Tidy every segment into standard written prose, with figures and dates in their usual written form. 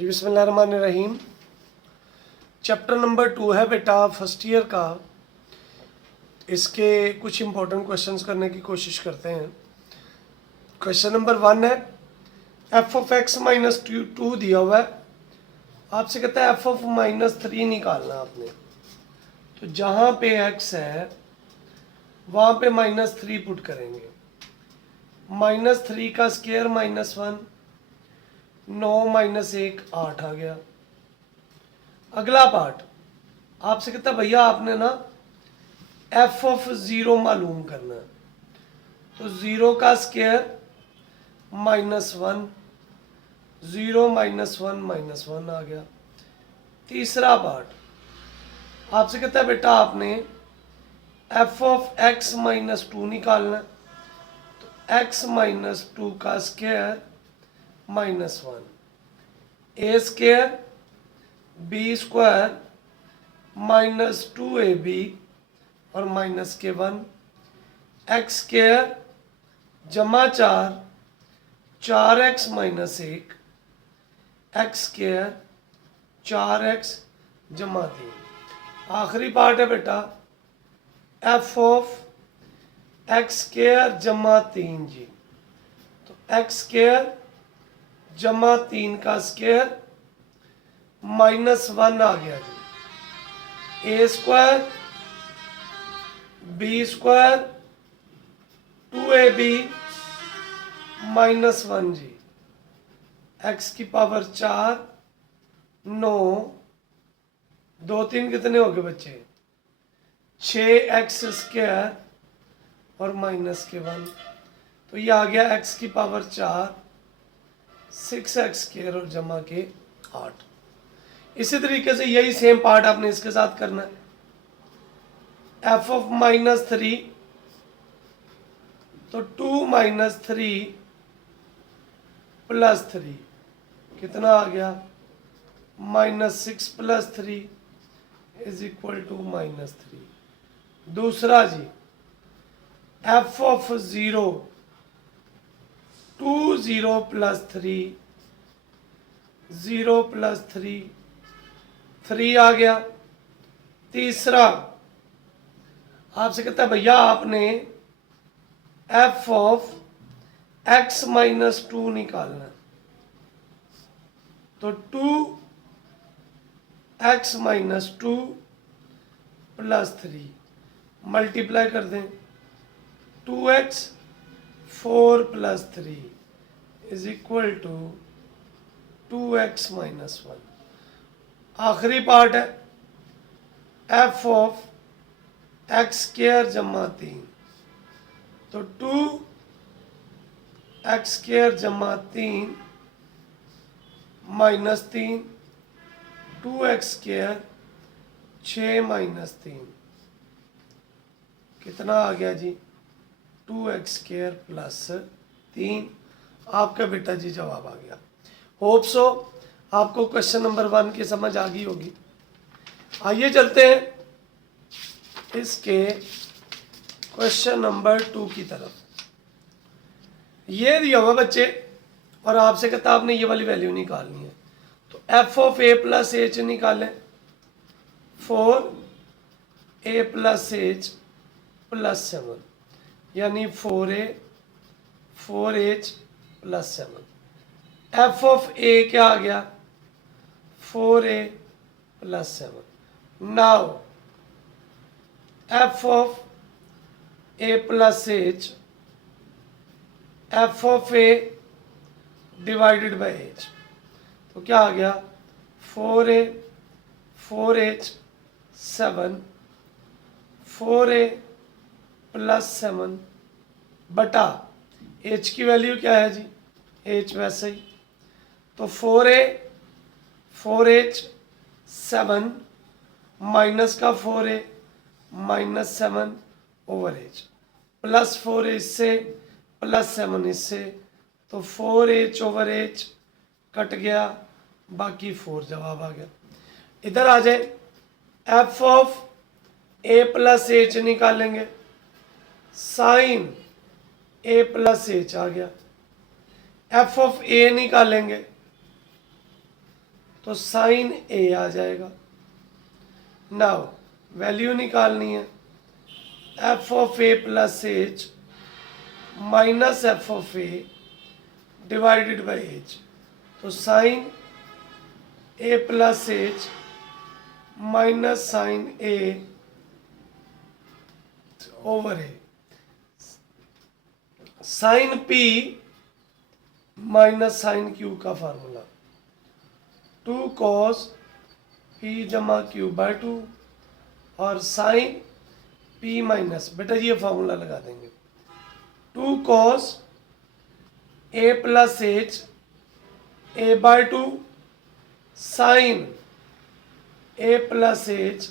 जी बिस्मिल्लाहिर्रहमानिर्रहीम। Chapter number 2 है बेटा फर्स्ट ईयर का। इसके कुछ इंपॉर्टेंट क्वेश्चंस करने की कोशिश करते हैं। क्वेश्चन नंबर 1 है f of x minus two दिया हुआ है। आपसे कहता है एफ ऑफ -3 निकालना आपने। तो जहाँ पे एक्स है वहाँ पे -3 पुट करेंगे। -3 का स्क्वायर -1, 9 - 1 8 आ गया। अगला पार्ट आपसे कहता है भैया आपने ना एफ ऑफ 0 मालूम करना है। तो 0 का स्क्वायर -1, 0 -1 -1 आ गया। तीसरा पार्ट आपसे कहता है बेटा आपने एफ ऑफ x -2 निकालना है। तो x -2 का स्क्वायर -1, ए स्क्वायर बी स्क्वायर -2ab और -1 एक्स स्क्वायर जमा 4x -1 एक्स स्क्वायर 4x जमा 3। आखिरी पार्ट है बेटा एफ ऑफ एक्स स्क्वायर जमा 3 जी। तो एक्स स्क्वायर जमा 3 का स्क्वायर -1 आ गया जी। ए स्क्वायर बी स्क्वायर 2ab -1 जी। एक्स की पावर 4, 9, 2 3 कितने हो गए बच्चे? 6x स्क्वायर और -1। तो ये आ गया x की पावर 4, 6x स्क्वायर और जमा के 8। इसी तरीके से यही सेम पार्ट आपने इसके साथ करना है। एफ ऑफ -3 तो 2 -3 +3 कितना आ गया? -6 + 3 = -3। दूसरा जी एफ ऑफ 0 2 0 + 3 0 + 3 3 आ गया। तीसरा आपसे कहता है भैया आपने एफ ऑफ x -2 निकालना है। तो 2x -2 + 3 मल्टीप्लाई कर दें। 2x 4 + 3 = 2x -1। आखिरी पार्ट है एफ ऑफ एक्स स्क्वायर जमा 3। तो 2x स्क्वायर जमा 3 -3 2x स्क्वायर 6 - 3 कितना आ गया जी? 2x square +3। आपका बेटा जी जवाब आ गया। होप सो आपको क्वेश्चन नंबर 1 की समझ आ गई होगी। आइए चलते हैं इसके क्वेश्चन नंबर 2 की तरफ। ये दिया हुआ बच्चे और आपसे कहता आपने ये वाली वैल्यू निकालनी है। तो एफ ऑफ a + h निकालें। 4a + h + 7 यानी 4a 4h + 7। F of a क्या आ गया? 4a + 7। Now F of a + h F of a divided by h। तो क्या आ गया? 4a 4h 7 4a + 7 बटा h की वैल्यू क्या है जी? h वैसे ही। तो 4a 4h 7 माइनस का 4a -7 ओवर h + 4 इससे +7 इससे। तो 4h ओवर h कट गया, बाकी 4 जवाब आ गया। इधर आ जाए एफ ऑफ a + h निकालेंगे। साइन a + h आ गया। एफ ऑफ a निकालेंगे तो साइन ए आ जाएगा। नाउ वैल्यू निकालनी है, f of a plus h minus f of a divided by h. तो sine a plus h minus sine a over a, sine p minus sine q का formula 2 cos p जमा q by 2 और sign p minus, बेटा ये formula लगा देंगे, 2 cos a plus h a by 2 sine a plus h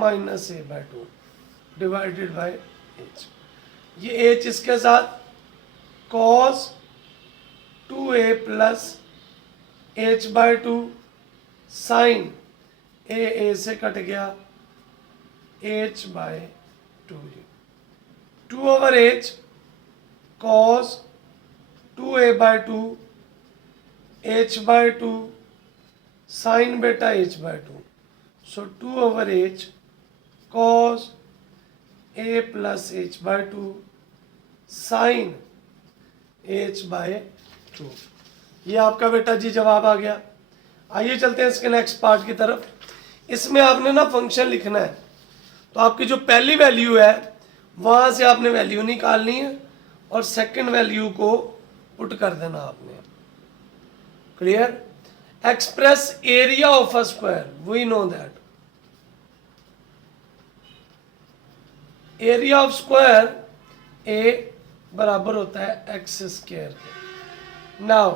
minus a by 2 divided by h. ये h इसके साथ cos 2a plus h by 2 sine a से कट गया h by 2, 2 over h cos 2a by 2 h by 2 sine बेटा h by 2, so 2 over h cos a plus h by 2 sine h by 2। ये आपका बेटा जी जवाब आ गया। आइए चलते हैं इसके नेक्स्ट पार्ट की तरफ। इसमें आपने ना फंक्शन लिखना है, तो आपकी जो पहली वैल्यू है वहां से आपने वैल्यू निकालनी है और सेकंड वैल्यू को पुट कर देना आपने। Clear? Express area of a square, we know that area of square a बराबर होता है एक्स स्क्वायर के। Now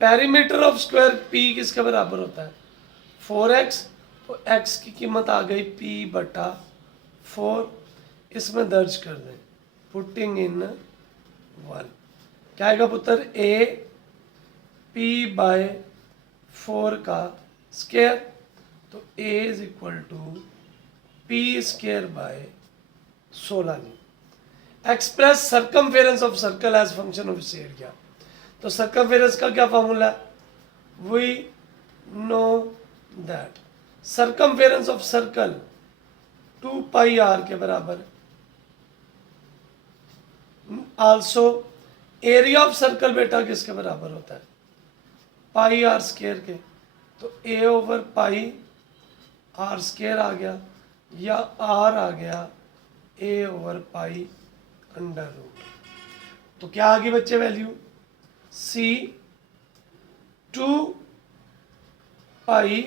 perimeter of square p किसके बराबर होता है 4x, तो x की कीमत आ गई p बटा 4, इसमें दर्ज कर दें, पुटिंग इन 1, क्या आएगा पुत्र a p बाय 4 का स्क्वायर, तो a is equal to p square by 16। Express circumference of circle as function of its area, तो सर्कमफेरेंस का क्या फॉर्मूला है, we know that circumference of circle 2 pi r के बराबर। आल्सो एरिया ऑफ सर्कल बेटा किसके बराबर होता है पाई आर स्क्वायर के, तो ए ओवर पाई आर स्क्वायर आ गया या आर आ गया ए ओवर पाई अंडर रूट। तो क्या आ गई बच्चे वैल्यू सी 2 पाई,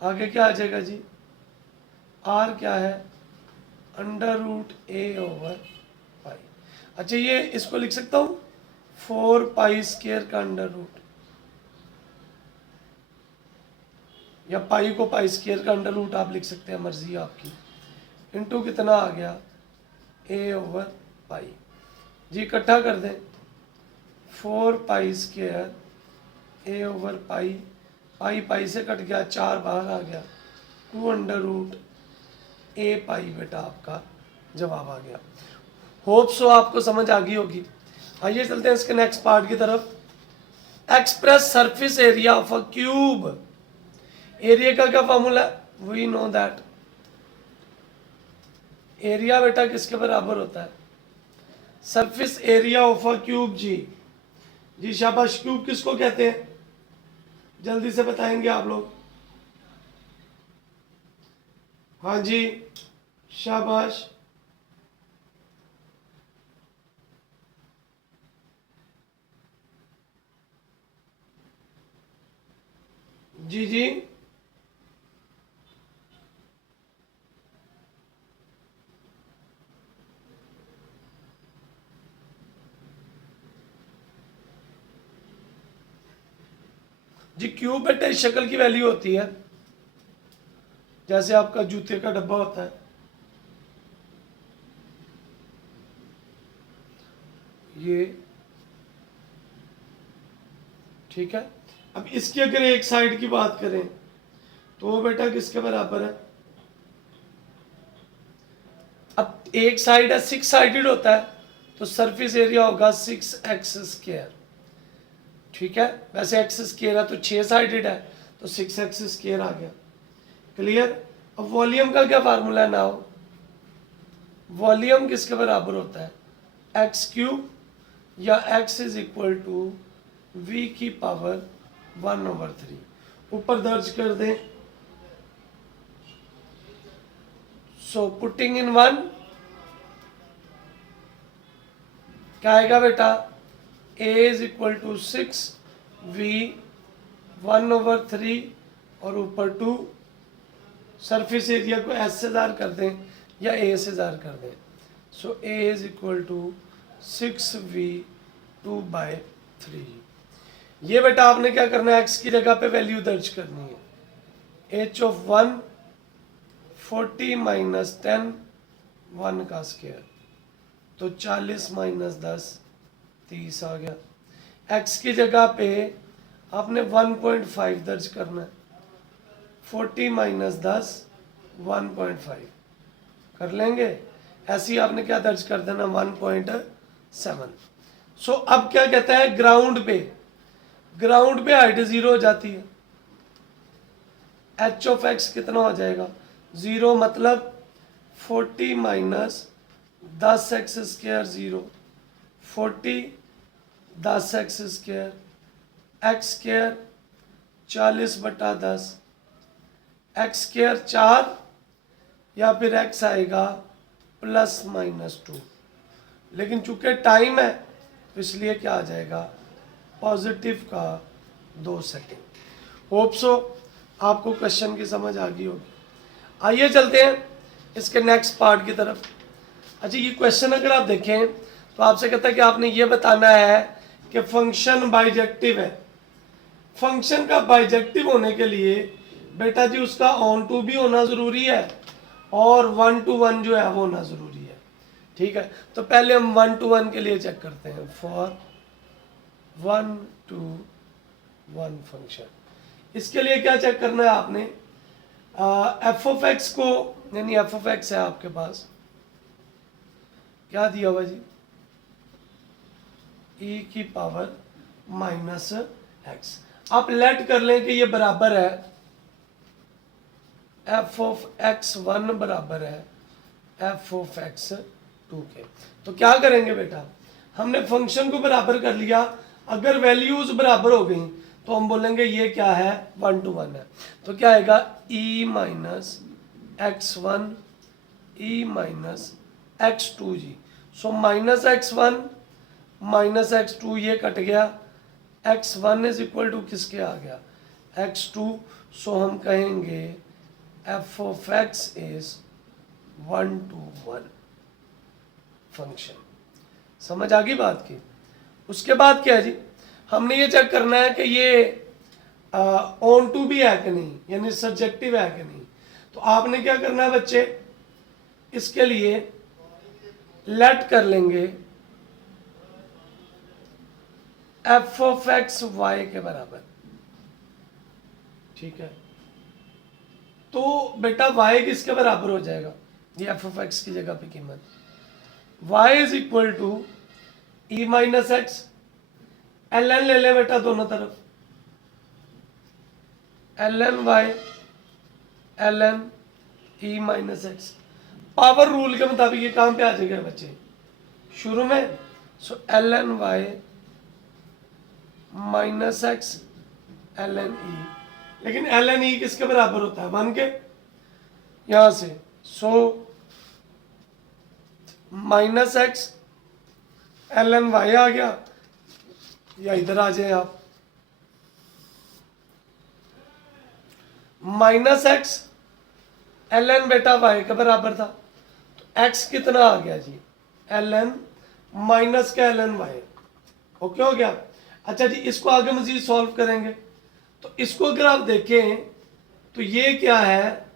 आगे क्या आ जाएगा जी आर क्या है अंडर रूट ए ओवर पाई। अच्छा ये इसको लिख सकता हूं 4 पाई स्क्वायर का अंडर रूट, या पाई को पाई स्क्वायर का अंडर रूट आप लिख सकते हैं, मर्जी आपकी। इनटू कितना आ गया ए ओवर पाई जी, इकट्ठा कर दें 4 पाई स्क्वायर ए ओवर पाई, पाई पाई से कट गया 4 बाहर आ गया 2 अंडर रूट ए पाई, बेटा आपका जवाब आ गया। होप सो आपको समझ आ गई होगी। आइए चलते हैं इसके नेक्स्ट पार्ट की तरफ। Express surface area of a cube, area का क्या फॉर्मूला है, वी नो दैट एरिया बेटा किसके बराबर होता है surface area of a cube. जी शाबाश, क्यूब किसको कहते हैं जल्दी से बताएंगे आप लोग। हाँ जी शाबाश, जी जी क्यूब बेटा इस शक्ल की वैल्यू होती है जैसे आपका जूते का डब्बा होता है, ये ठीक है। अब इसकी अगर एक साइड की बात करें तो वो बेटा किसके बराबर है, अब एक साइड है 6 साइडेड होता है तो सरफेस एरिया होगा 6x स्क्वायर। ठीक है, वैसे एक्स स्क्वायर है तो 6 साइडेड है तो 6x स्क्वायर आ गया। क्लियर। अब वॉल्यूम का क्या फार्मूला है नाउ, वॉल्यूम किसके बराबर होता है एक्स क्यूब या x is equal to v की पावर 1/3। ऊपर दर्ज कर दें। सो पुटिंग इन 1 क्या आएगा बेटा, a is equal to 6v 1/3 और ऊपर 2। सरफेस एरिया को s से ज़ाहिर कर दें या a से ज़ाहिर कर दें। So a is equal to 6v 2/3। ये बेटा आपने क्या करना है, x की जगह पे वैल्यू दर्ज करनी है। h ऑफ 1 40 माइनस 10 1 का स्क्वायर तो 40 माइनस 10 30 आ गया। x की जगह पे आपने 1.5 दर्ज करना है। 40 माइनस 10 1.5 कर लेंगे। ऐसे ही आपने क्या दर्ज कर देना 1.7। सो अब क्या कहता है, ग्राउंड पे हाइट 0 हो जाती है। h ऑफ x कितना हो जाएगा 0, मतलब 40 minus 10x square 0, 40 10x square x square 40/10 x square 4 या फिर x आएगा ±2। लेकिन चूंकि टाइम है तो इसलिए क्या आ जाएगा पॉजिटिव का 2 सेकेंड। होप सो आपको क्वेश्चन की समझ आ गई होगी। आइए चलते हैं इसके नेक्स्ट पार्ट की तरफ। अच्छा, ये क्वेश्चन अगर आप देखें तो आपसे कहता है कि आपने ये बताना है कि फंक्शन बाइजेक्टिव है। फंक्शन का बाइजेक्टिव होने के लिए बेटा जी उसका ऑन टू भी होना ज़रूरी है और 1 to 1 जो है वो होना ज़रूरी है। ठीक है, तो पहले हम 1 to 1 के लिए चेक करते हैं। फॉर 1 to 1 फंक्शन, इसके लिए क्या चेक करना है आपने, एफ ऑफ एक्स को, यानी एफ ऑफ एक्स है आपके पास, क्या दिया हुआ जी e की पावर माइनस एक्स। आप लेट कर लें कि ये बराबर है एफ ऑफ एक्स 1 बराबर है एफ ऑफ एक्स 2 के। तो क्या करेंगे बेटा, हमने फंक्शन को बराबर कर लिया। अगर वैल्यूज बराबर हो गई तो हम बोलेंगे ये क्या है 1 to 1 है। तो क्या आएगा e minus x1 e minus x2 जी। So minus x1 minus x2 ये कट गया, x1 इज इक्वल टू किसके आ गया x2। सो हम कहेंगे f of x is 1 to 1 function. समझ आ गई बात की। उसके बाद क्या है जी, हमने ये चेक करना है कि ये ऑन टू भी है कि नहीं, यानी सब्जेक्टिव है कि नहीं। तो आपने क्या करना है बच्चे, इसके लिए लेट कर लेंगे एफ ऑफ एक्स वाई के बराबर। ठीक है, तो बेटा y किसके बराबर हो जाएगा, ये एफ ऑफ एक्स की जगह पे कीमत y is equal to e minus x. L n ले ले बेटा दोनों तरफ, l n y l n e minus x. Power rule के मुताबिक ये कहां पे आ जाएगा बच्चे शुरू में। So l n y minus x l n e, लेकिन एल एन ई किसके बराबर होता है 1 के, यहां से। So minus x l n y आ गया, या इधर आ जाए आप, माइनस एक्स एल एन बेटा वाई के बराबर था। तो एक्स कितना आ गया जी एल एन माइनस का एल एन वाई। ओके हो गया। अच्छा जी, इसको आगे मजीद सॉल्व करेंगे। तो इसको अगर आप देखें तो ये क्या है,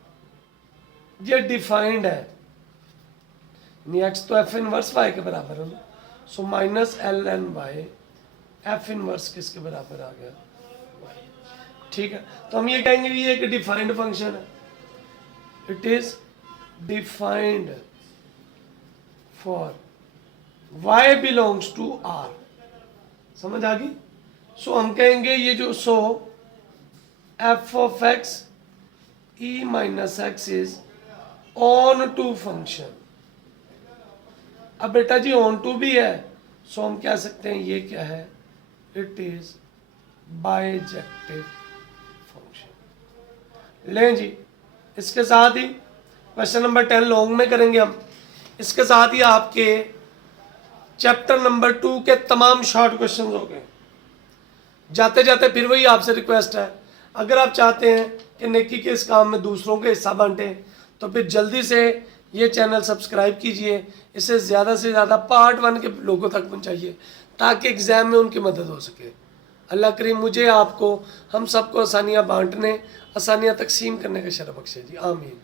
ये डिफाइंड है, एक्स तो एफ इनवर्स वाई के बराबर है। So minus l n y f inverse किसके बराबर आ गया y। ठीक है, तो हम ये कहेंगे ये एक डिफाइंड फंक्शन है, it is defined for y belongs to r। समझ आ गई। सो हम कहेंगे ये जो so f of x e minus x is onto function. अब बेटा जी ऑन टू भी है, सो हम कह सकते हैं ये क्या है, इट इज बाइजेक्टिव फंक्शन। लें जी, इसके साथ ही क्वेश्चन नंबर 10 लॉन्ग में करेंगे हम। इसके साथ ही आपके चैप्टर नंबर 2 के तमाम शॉर्ट क्वेश्चन हो गए। जाते जाते फिर वही आपसे रिक्वेस्ट है, अगर आप चाहते हैं कि नेकी के इस काम में दूसरों के हिस्सा बांटें तो फिर जल्दी से ये चैनल सब्सक्राइब कीजिए, इसे ज़्यादा से ज़्यादा पार्ट 1 के लोगों तक पहुंचाइए ताकि एग्ज़ाम में उनकी मदद हो सके। अल्लाह करीम मुझे, आपको, हम सबको आसानियाँ बांटने, आसानियाँ तकसीम करने का शरफ बख्शे जी, आमीन।